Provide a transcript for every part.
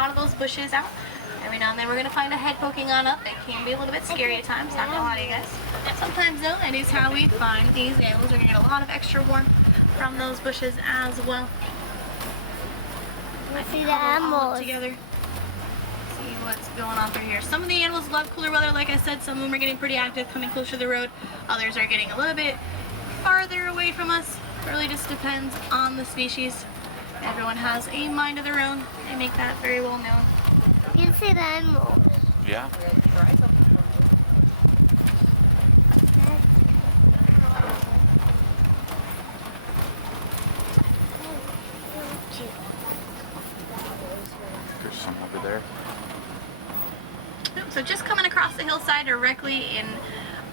lot of those bushes out. Every now and then we're going to find a head poking on up. It can be a little bit scary at times, not going to lie to you guys. Sometimes though, that is how we find these animals. We're going to get a lot of extra warmth from those bushes as well. You see the animals. Together. See what's going on through here. Some of the animals love cooler weather, like I said. Some of them are getting pretty active, coming closer to the road. Others are getting a little bit farther away from us. It really just depends on the species. Everyone has a mind of their own. They make that very well known. You can see the animals. Yeah. We gotta keep our eyes open. There's some over there. So just coming across the hillside directly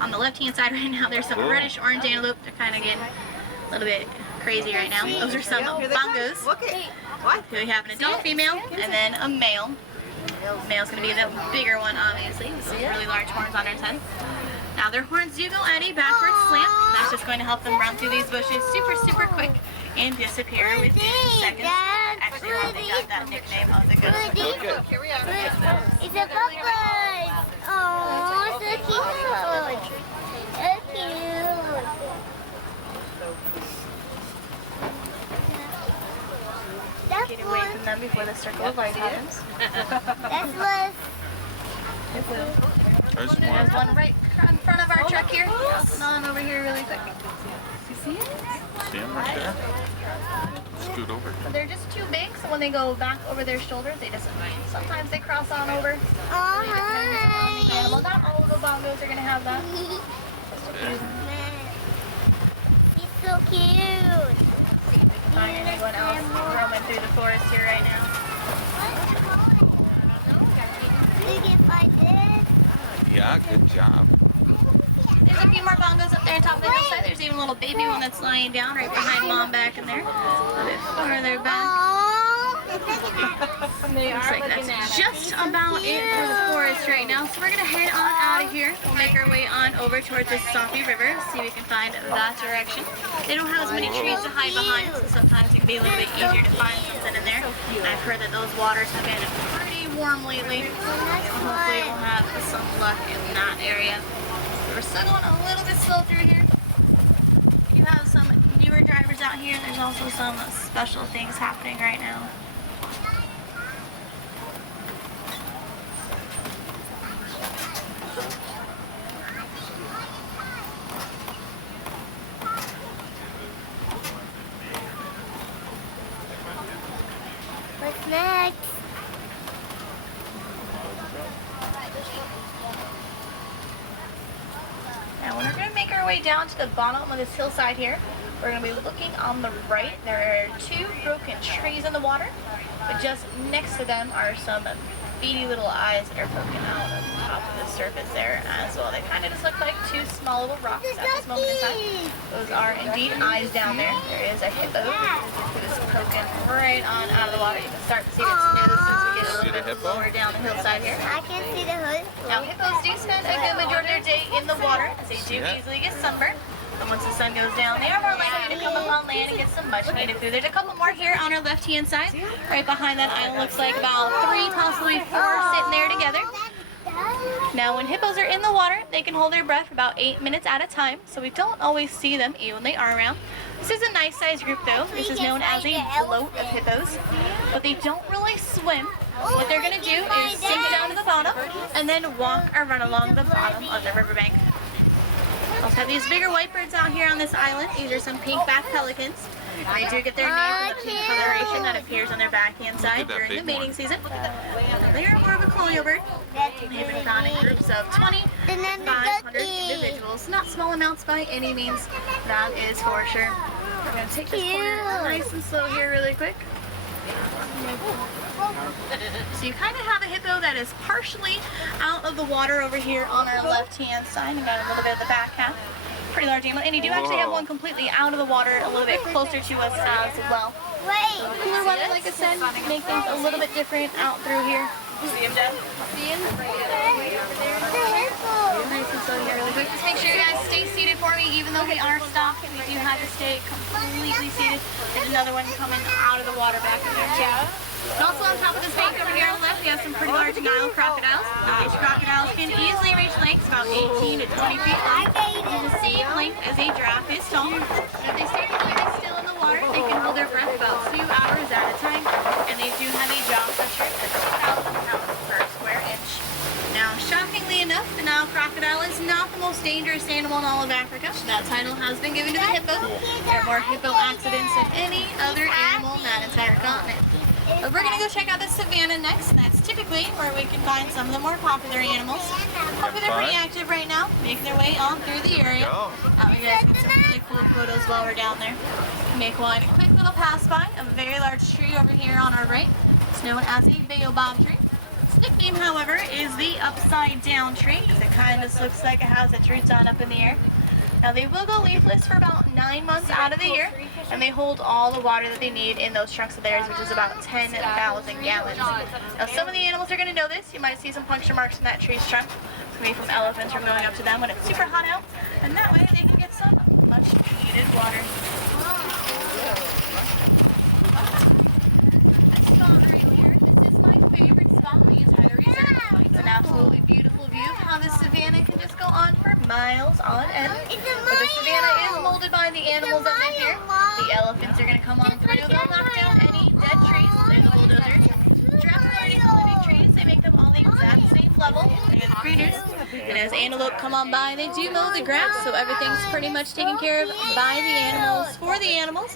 on the left-hand side right now, there's some British orange antelope. They're kind of getting a little bit crazy right now. Those are some bongos. Look it. What? So we have an adult female and then a male. The male's going to be the bigger one, obviously. You see really large horns on his head. Now their horns do go at a backwards slant. That's just going to help them run through these bushes super quick and disappear within seconds. Actually, they got that nickname of the ghost. It's a buckbuzz. Oh, so cute. So cute. Get away from them before the circle of life happens. That's It will. There's one right in front of our truck here. Crossing on over here really quick. You see it? See him right there. Scoot over. So they're just too big, so when they go back over their shoulder, they just sometimes they cross on over. Oh, Really depends on the animal. Not all of the bongos are going to have that. Just a few. He's so cute. See if we can find anyone else roaming through the forest here right now. What's it called? I don't know. We got to wait and see. We can find this. Yeah, good job. There's a few more bongos up there on top of the hillside. There's even a little baby one that's lying down right behind mom back in there. Farther back. Aww. Look at them looking. Looks like that's just about it in the forest right now. So we're going to head on out of here. We'll make our way on over towards the Soppy River, see if we can find that direction. They don't have as many trees to hide behind, so sometimes it can be a little bit easier to find something in there. So cute. I've heard that those waters have been pretty warm lately. The next Hopefully we'll one. have some luck in that area. We're still going a little bit slow through here. You have some newer drivers out here. There's also some special things happening right now. What's next? Now we're going to make our way down to the bottom of this hillside here. We're going to be looking on the right. There are two broken trees in the water, but just next to them are some beady little eyes that are poking out on top of the surface there as well. They kind of just look like two small little rocks at this moment in time. Those are indeed eyes down there. There is a hippo who's poking right on out of the water. You can start to see its nose as we get a little bit lower down the hillside here. I can see the hood. Now hippos do spend a good majority of their day in the water as they do easily get sunburned. But once the sun goes down, they are more likely to come up on land and get some much needed food. There's a couple more here on our left-hand side. Right behind that, it looks like about 3, possibly 4 sitting there together. Now when hippos are in the water, they can hold their breath about 8 minutes at a time, so we don't always see them even when they are around. This is a nice sized group though. This is known as a float of hippos, but they don't really swim. What they're going to do is sink down to the bottom and then walk or run along the bottom of the riverbank. Also have these bigger white birds out here on this island. These are some pink-backed pelicans. They do get their name from the coloration that appears on their backhand side during the mating season. Look at that way out there. They are more of a colonial bird. That's They're really found in neat. groups of 20 And then the 500 ducky. individuals. Not small amounts by any means. That is for sure. We're going to take this corner nice and slow here really quick. So you kind of have a hippo that is partially out of the water over here on our left-hand side. You got a little bit of the back half. Pretty large animal. And you do actually have one completely out of the water a little bit closer to us as well. Wait. See it? Like I said, Sunning make himself things a little bit different out through here. You see him, Jen? The hippo. So stay seated for me, even though we are stopped. We do have to to stay completely seated. There's another one coming out of the water back in there too. But also on top of this bank over here on the left, we have some pretty large Nile crocodiles. These crocodiles can easily reach lengths about 18 to 20 feet long. The same length as a giraffe is tall. If they stay still in the water, they can hold their breath about 2 hours at a time. And they do have a jaw pressure of 2,000 pounds per square inch. Now, shockingly enough, the Nile crocodile is not the most dangerous animal in all of Africa. That title has been given to a hippo. There are more hippo accidents than any other animal in that entire continent. But we're going to go check out the savannah next, and that's typically where we can find some of the more popular animals. Hopefully they're pretty active right now, making their way on through the area. We got some really cool photos while we're down there. Make one a quick little pass by of a very large tree over here on our right. It's known as a baobab tree. Its nickname, however, is the upside down tree because it kind of looks like it has its roots on up in the air. Now they will go leafless for about 9 months out of the year, and they hold all the water that they need in those trunks of theirs, which is about 10,000 gallons. Now some of the animals are going to know this. You might see some puncture marks in that tree's trunk. It's going to be from elephants from going up to them when it's super hot out, and that way they can get some much needed water. This spot right here, this is my favorite spot. These are the reserve. It's an absolutely beautiful view of how the savannah can just go on for miles on end. But the savannah is molded by the animals that live here. The elephants are going to come on through. They'll knock down any dead trees. They're the bulldozers. Giraffes are underneath the living trees. They make them all the exact same level. They're the breeders. And as antelope come on by, they do mow the grass, so everything's pretty much taken care of by the animals, for the animals.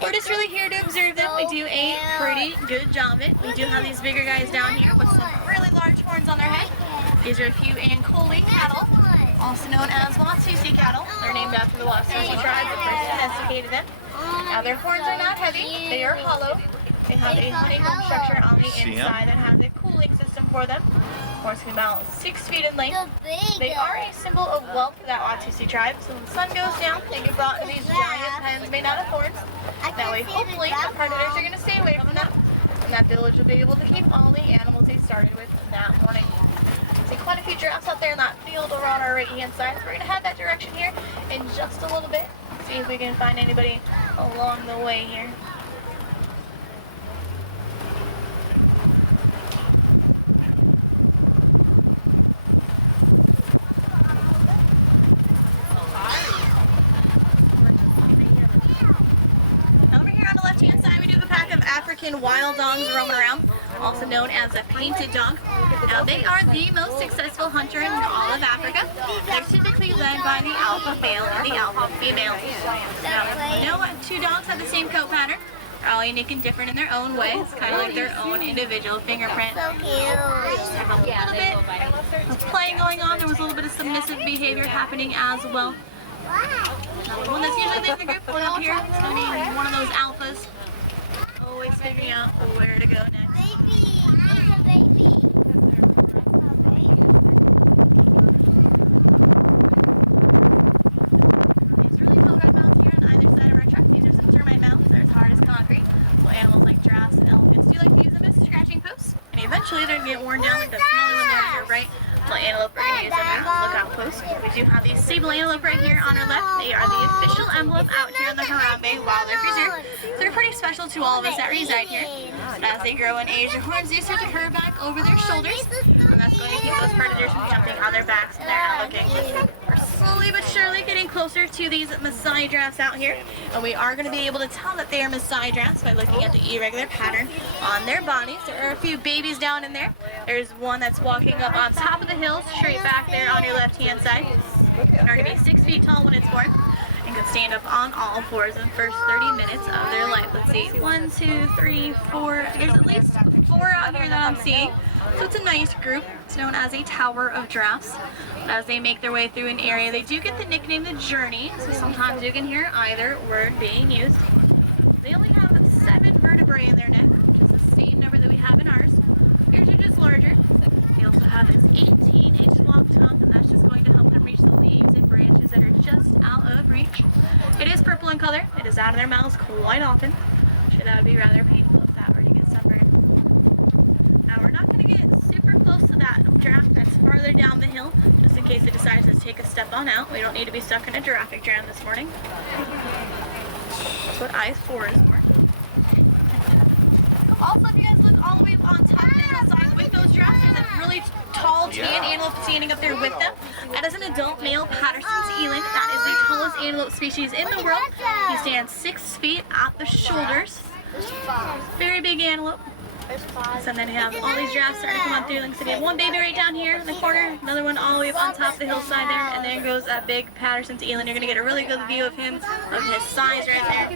We're just really here to observe them. They do a pretty good job of it. We do have these bigger guys down here with some really large horns on their head. These are a few Ankole cattle, also known as Watusi cattle. They're named after the Watusi tribe that first domesticated them. Now their horns are not heavy, they are hollow. They have a honeycomb structure on the inside that has a cooling system for them. Horns can be about 6 feet in length. They are a symbol of wealth for that Watusi tribe. So when the sun goes down, they get brought into these giant pens made out of horns. That way, hopefully, the predators are going to stay away from them, and that village will be able to keep all the animals they started with that morning. See quite a few giraffes out there in that field over on our right-hand side. So we're going to head that direction here in just a little bit. See if we can find anybody along the way here. Wild dogs roaming around, also known as a painted dog. Now, they are the most successful hunter in all of Africa. They're typically led by the alpha male and the alpha female. Now, you know what? 2 dogs have the same coat pattern. They're all unique and different in their own ways, kind of like their own individual fingerprint. So cute. A little bit. I love their playing going on. There was a little bit of submissive behavior happening as well. One that's usually in the group, one up here. It's going to be one of those alphas. Always figuring out where to go next. Baby, there's a baby. These really cool red mounds here on either side of our truck. These are some termite mounds. They're as hard as concrete. Well, animals like giraffes and elephants do like to use them as scratching posts, and eventually they're going to get worn down with the right? Well, antelope outposts. We have these sable antelope right here on the left. They are the official emblem out here in the Harambe Wildlife Reserve. They're pretty special to all of us that reside here. As they grow in age, their horns do start to curve back over their shoulders, and that's going to keep those predators from jumping on their backs, and they're not looking. We're slowly but surely getting closer to these Maasai giraffes out here, and we are going to be able to tell that they are Maasai giraffes by looking at the irregular pattern on their bodies. There are a few babies down in there. There's one that's walking up on top of the hill, straight back there on your left-hand side. They're going to be 6 feet tall when it's born, and can stand up on all fours in the first 30 minutes of their life. Let's see, 1, 2, 3, 4. I guess at least 4 out here that I'm seeing. That's a nice group. It's known as a tower of giraffes. As they make their way through an area, they do get the nickname the Journey, so sometimes you can hear either word being used. They only have 7 vertebrae in their neck, which is the same number that we have in ours. Yours are just larger. They also have this 18-inch long tongue that's just going to help them reach the leaves and branches that are just out of reach. It is purple in color. It is out of their mouths quite often. So that would be rather painful if that were to get sunburned. Now we're not going to get super close to that giraffe that's farther down the hill, just in case it decides to take a step on out. We don't need to be stuck in a giraffe jam this morning. morning. That's what I-4 is for. Also, if you guys look all the way up on top of the hillside with those giraffes, there's a really tall tan antelope standing up there with them. That is an adult male Patterson's eland. That is the tallest antelope species in the world. He stands 6 feet at the shoulders. Very big antelope. So then you have all these giraffes starting to come up through them today. One baby right down here in the corner, another one all the way up on top of the hillside there, and then goes that big Patterson's eland. You're going to get a really good view of him, of his size right there.